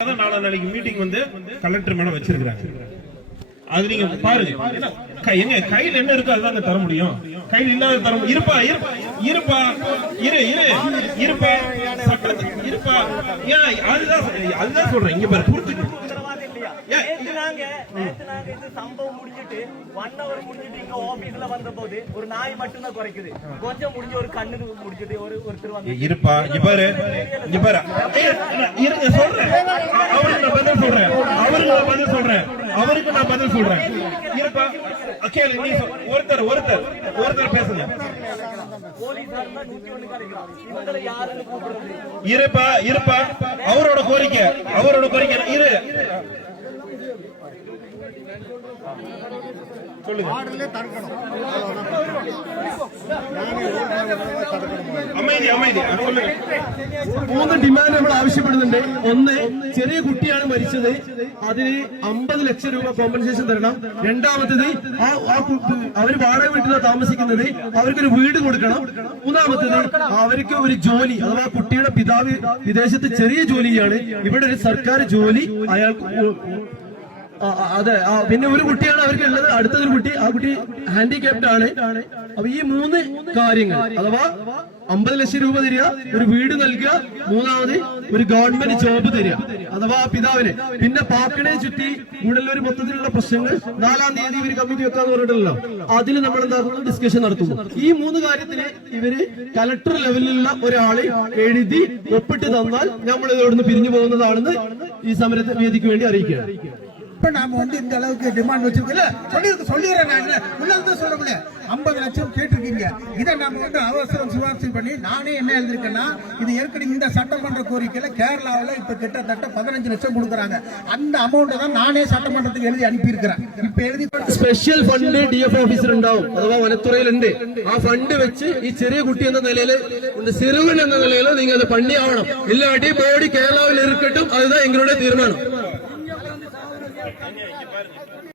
நாளைக்கு மீட்டிங் வந்து collector madam வச்சிருக்காங்க. அது நீங்க பாருங்க, எங்க கையில என்ன இருக்கோ அதுதான் தர முடியும். கையில் இல்லாத தர இருப்பா இருப்பா இருப்பா இரு இரு இருப்பா இருப்பா. அதுதான் சொல்றேன். இங்க பாரு புரிஞ்சுக்க. சம்பவம் முடிஞ்சிட்டு 1 hour முடிஞ்சிட்டு இங்க ஆபீஸ்ல வந்த போது ஒரு நாய் மட்டும் தான் குறைக்குது. கொஞ்சம் முடிஞ்ச ஒரு கண்ணு முடிஞ்சிட்டு ஒருத்தர் வந்து இருப்பா. இங்க பாரு இங்க பாரு இருங்க சொல்றேன். அவருக்கு நான் பதில் சொல்றேன். அவருக்கு நான் பதில் சொல்றேன். இருப்பா கேளு. நீ ஒருத்தர் ஒருத்தர் ஒருத்தர் பேசுங்க. இருப்பா இருப்பா. அவரோட கோரிக்கை இரு മൂന്ന് ഡിമാൻഡ് നമ്മൾ ആവശ്യപ്പെടുന്നുണ്ട്. ഒന്ന്, ചെറിയ കുട്ടിയാണ് മരിച്ചത്, അതിന് 50 ലക്ഷം രൂപ കോമ്പൻസേഷൻ തരണം. രണ്ടാമത്തത് അവർ വാടക വീട്ടിലാണ് താമസിക്കുന്നത്, അവർക്കൊരു വീട് കൊടുക്കണം. മൂന്നാമത്തത് അവർക്ക് ഒരു ജോലി, അഥവാ കുട്ടിയുടെ പിതാവ് വിദേശത്ത് ചെറിയ ജോലിയാണ്, ഇവിടെ ഒരു സർക്കാർ ജോലി അയാൾക്ക്. അതെ, പിന്നെ ഒരു കുട്ടിയാണ് അവർക്ക് ഉള്ളത്. അടുത്തൊരു കുട്ടി, ആ കുട്ടി ഹാൻഡിക്യാപ്ഡ് ആണ്. അപ്പൊ ഈ 3 കാര്യങ്ങൾ, അഥവാ 50 ലക്ഷം രൂപ തരിക, ഒരു വീട് നൽകുക, മൂന്നാമത് ഒരു ഗവൺമെന്റ് ജോബ് തരിക, അഥവാ പിതാവിന്. പിന്നെ പാക്കണെ ചുറ്റി ഗുഡല്ലൂർ മൊത്തത്തിലുള്ള പ്രശ്നങ്ങൾ 4-ാം തീയതി ഇവര് കമ്മിറ്റി വെക്കാന്ന് പറഞ്ഞിട്ടല്ലോ, അതിൽ നമ്മൾ എന്താക്കുന്നു ഡിസ്കഷൻ നടത്തുന്നു. ഈ 3 കാര്യത്തിന് ഇവര് കലക്ടർ ലെവലിലുള്ള ഒരാള് എഴുതി ഒപ്പിട്ട് തന്നാൽ നമ്മൾ ഇതോടുന്ന് പിരിഞ്ഞു പോകുന്നതാണെന്ന് ഈ സമരത്തെ വേദിക്ക് വേണ്ടി അറിയിക്കുകയാണ്. இப்ப நாம வந்து இந்த அளவுக்கு டிமாண்ட் வச்சிருக்கோம்ல, சொல்லிடுறேன். நான் முன்னாள் சொல்ல முடியாது. 50 லட்சம் கேட்டிருக்கீங்க. இதை நம்ம வந்து அவசரம் சிபாரிசு பண்ணி நானே என்ன எழுதிருக்கேன்னா, இது ஏற்கனவே இந்த சட்டமன்ற கோரிக்கையில கேரளாவில் இப்ப கிட்டத்தட்ட 15 லட்சம் கொடுக்குறாங்க. அந்த அமௌண்ட் தான் நானே சட்டமன்றத்துக்கு எழுதி அனுப்பியிருக்கிறேன். இப்ப எழுதி സ്പെഷ്യൽ ഫണ്ട് DF ഓഫീസർ ഉണ്ടാവും, അഥവാ വനത്തുറയിലുണ്ട്. ആ ഫണ്ട് വെച്ച് ഈ ചെറിയ കുട്ടി എന്ന നിലയിൽ, സിറുവൻ എന്ന നിലയിൽ നിങ്ങൾ അത് പണിയാവണം. ഇല്ലാട്ടി ബോഡി കേരളാവിൽ ഇരിക്കട്ടും. അതുதான் எங்களுடைய തീരുമാനം.